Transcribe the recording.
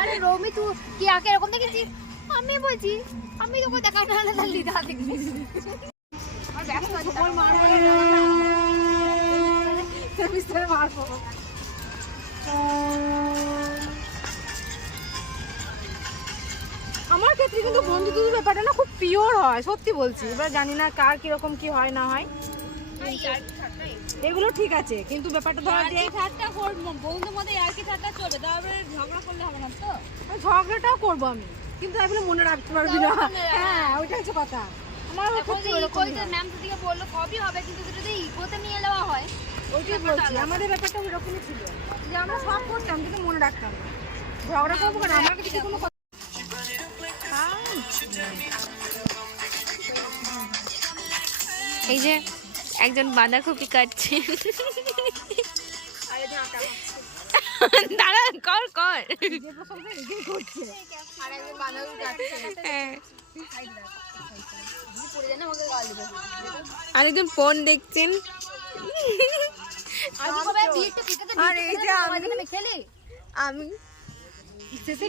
আরে রমি তুই কি আগে এরকম দেখেছিস? আমি বলছি আমি তোকে দেখা না না লিদা দেখবি আর ব্যস্ত আছে বল মারবো না মিস্টার মারবো। আমার ক্ষেত্রে কিন্তু বন্ধুত্ব ব্যাপারটা না খুব পিওর হয়, সত্যি বলছি। এবার জানি না কার কিরকম কি হয় না হয়, এগুলো ঠিক আছে, কিন্তু ব্যাপারটা ধর যে ঠাট্টা করব বন্ধুদের মধ্যে আর কি ঠাট্টা চলবে, তারপরে ঝগড়া করলে হবে না তো। ঝগড়াটাও করবো আমি, কিন্তু আমি মনে রাখতে পারবি না। হ্যাঁ ওইটা হচ্ছে কথা। আমার ক্ষেত্রে কই যে ম্যাম থেকে বললো সবই হবে, কিন্তু যদি ইগোতে নিয়ে যাওয়া হয় ওইটাই বলছি, আমাদের ব্যাপারটা ওইরকমই ছিল যে আমরা সব করতাম কিন্তু মনে রাখতাম না। ঝগড়া করবো কেন, আমার কাছে কোনো কথা। এই যে একজন বাঁধাকপি কাটছে, দাঁড়া কর কর। আর একজন বান্ধবী যাচ্ছে পড়ে যায় না আমাকে গাল দিবে। আরেকজন ফোন দেখছেন। আর সবাই বিয়েটা পিটাতে আর এই যে আমি খেলি আমি শেষে